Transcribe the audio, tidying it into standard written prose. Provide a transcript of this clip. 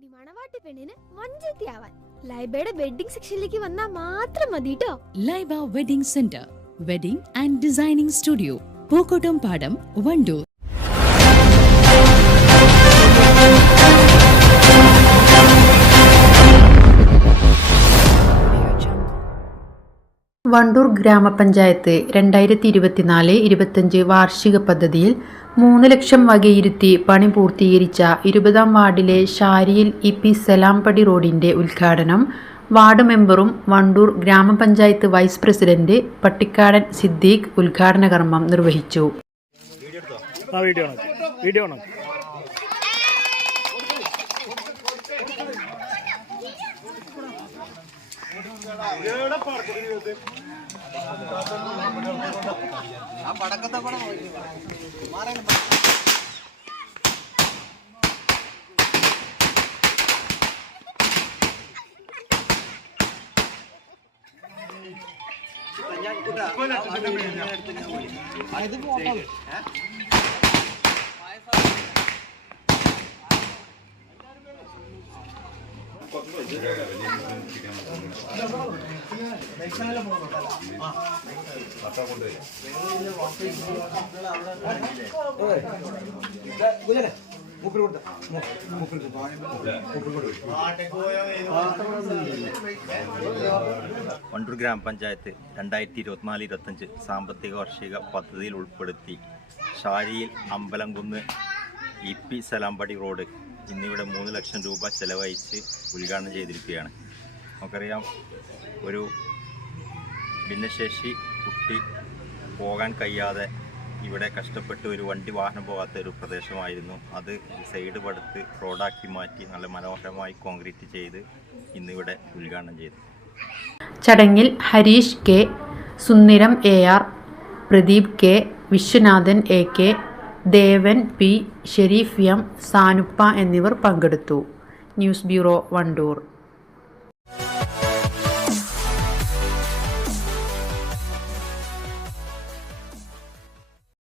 ഇനി മണവാട്ടി പെണ്ണിന് മഞ്ചത്തിയാവാൻ ലൈബയുടെ വെഡിങ് സെക്ഷനിലേക്ക് വന്നാൽ മാത്രം മതി ട്ടോ. Laiba wedding centre, wedding and designing studio, Pookottam പാടം, വണ്ടൂർ. വണ്ടൂർ ഗ്രാമപഞ്ചായത്ത് 2024-25 വാർഷിക പദ്ധതിയിൽ 3 ലക്ഷം വകയിരുത്തി പണി പൂർത്തീകരിച്ച 20-ാം വാർഡിലെ ഷാരിയിൽ EP സലാംപടി റോഡിന്റെ ഉദ്ഘാടനം വാർഡ് മെമ്പറും വണ്ടൂർ ഗ്രാമപഞ്ചായത്ത് വൈസ് പ്രസിഡന്റ് പട്ടിക്കാടൻ സിദ്ദീഖ് ഉദ്ഘാടന കർമ്മം നിർവഹിച്ചു. വണ്ടൂർ ഗ്രാമപഞ്ചായത്ത് 2024-25 സാമ്പത്തിക വാർഷിക പദ്ധതിയിൽ ഉൾപ്പെടുത്തി ഷാരിയിൽ അമ്പലംകുന്ന് EP സലാംപടി റോഡ് ഇന്നിവിടെ 3 ലക്ഷം രൂപ ചെലവഴിച്ച് ഉദ്ഘാടനം ചെയ്തിരിക്കുകയാണ്. നമുക്കറിയാം, ഒരു ഭിന്നശേഷി കുട്ടി പോകാൻ കഴിയാതെ ഇവിടെ കഷ്ടപ്പെട്ട് ഒരു വാഹനം പോകാത്ത ഒരു പ്രദേശമായിരുന്നു. അത് സൈഡ് പടുത്ത് റോഡാക്കി മാറ്റി നല്ല മനോഹരമായി കോൺക്രീറ്റ് ചെയ്ത് ഇന്നിവിടെ ഉദ്ഘാടനം ചെയ്തു. ചടങ്ങിൽ ഹരീഷ് K, സുന്ദരം AR, Pradeep K, Viswanathan AK, ദേവൻ P, ഷെരീഫ് M, സാനുപ്പ എന്നിവർ പങ്കെടുത്തു. News bureau, Wandoor.